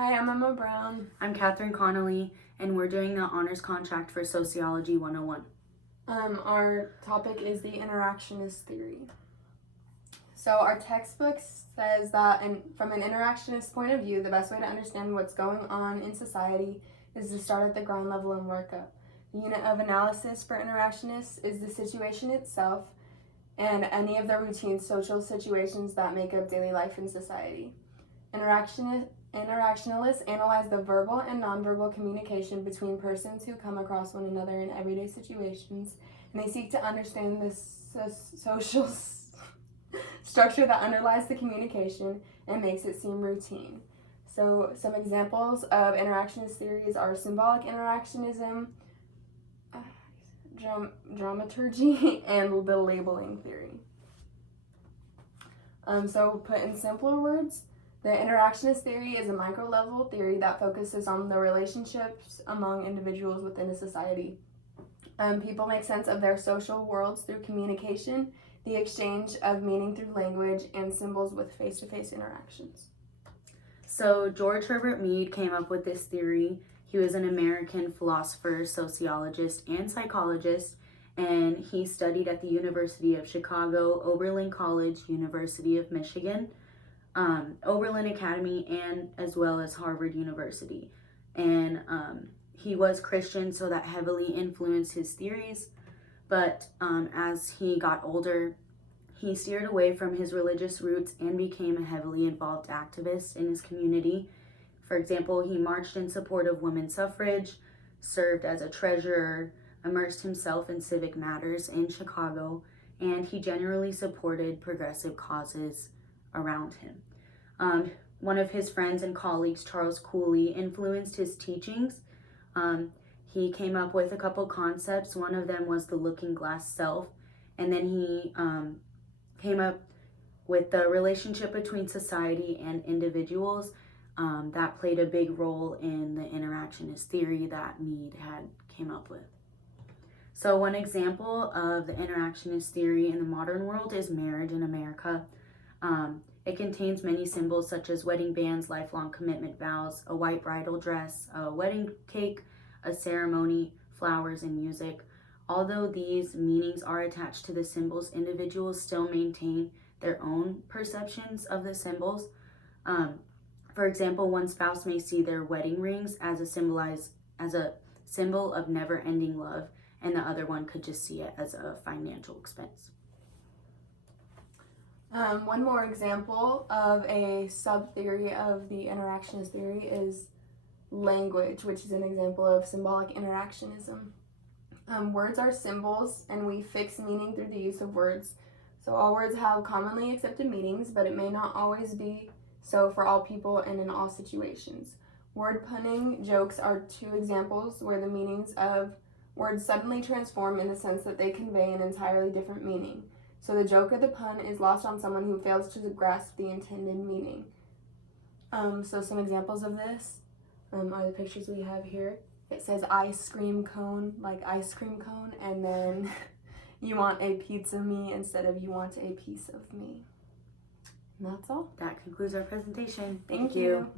Hi, I'm Emma Brown. I'm Kathrin Connally, and we're doing the honors contract for Sociology 101. Our topic is the Interactionist theory. So our textbook says that from an interactionist point of view, the best way to understand what's going on in society is to start at the ground level and work up. The unit of analysis for interactionists is the situation itself and any of the routine social situations that make up daily life in society. Interactionalists analyze the verbal and nonverbal communication between persons who come across one another in everyday situations, and they seek to understand the social structure that underlies the communication and makes it seem routine. So some examples of interactionist theories are symbolic interactionism, dramaturgy, and the labeling theory. So put in simpler words, the interactionist theory is a micro-level theory that focuses on the relationships among individuals within a society. People make sense of their social worlds through communication, the exchange of meaning through language, and symbols with face-to-face interactions. So George Herbert Mead came up with this theory. He was an American philosopher, sociologist, and psychologist, and he studied at the University of Chicago, Oberlin College, University of Michigan, Oberlin Academy, and as well as Harvard University. And he was Christian, so that heavily influenced his theories. But as he got older, he steered away from his religious roots and became a heavily involved activist in his community. For example, he marched in support of women's suffrage, served as a treasurer, immersed himself in civic matters in Chicago, and he generally supported progressive causes around him. One of his friends and colleagues, Charles Cooley, influenced his teachings. He came up with a couple concepts. One of them was the looking glass self, and then he came up with the relationship between society and individuals. That played a big role in the interactionist theory that Mead had came up with. So one example of the interactionist theory in the modern world is marriage in America. It contains many symbols such as wedding bands, lifelong commitment vows, a white bridal dress, a wedding cake, a ceremony, flowers, and music. Although these meanings are attached to the symbols, individuals still maintain their own perceptions of the symbols. For example, one spouse may see their wedding rings as a symbol of never-ending love, and the other one could just see it as a financial expense. One more example of a sub-theory of the interactionist theory is language, which is an example of symbolic interactionism. Words are symbols, and we fix meaning through the use of words. So all words have commonly accepted meanings, but it may not always be so for all people and in all situations. Word punning jokes are two examples where the meanings of words suddenly transform in the sense that they convey an entirely different meaning. So the joke or the pun is lost on someone who fails to grasp the intended meaning. So some examples of this are the pictures we have here. It says ice cream cone, like ice cream cone, and then you want a pizza me instead of you want a piece of me. And that's all. That concludes our presentation. Thank you.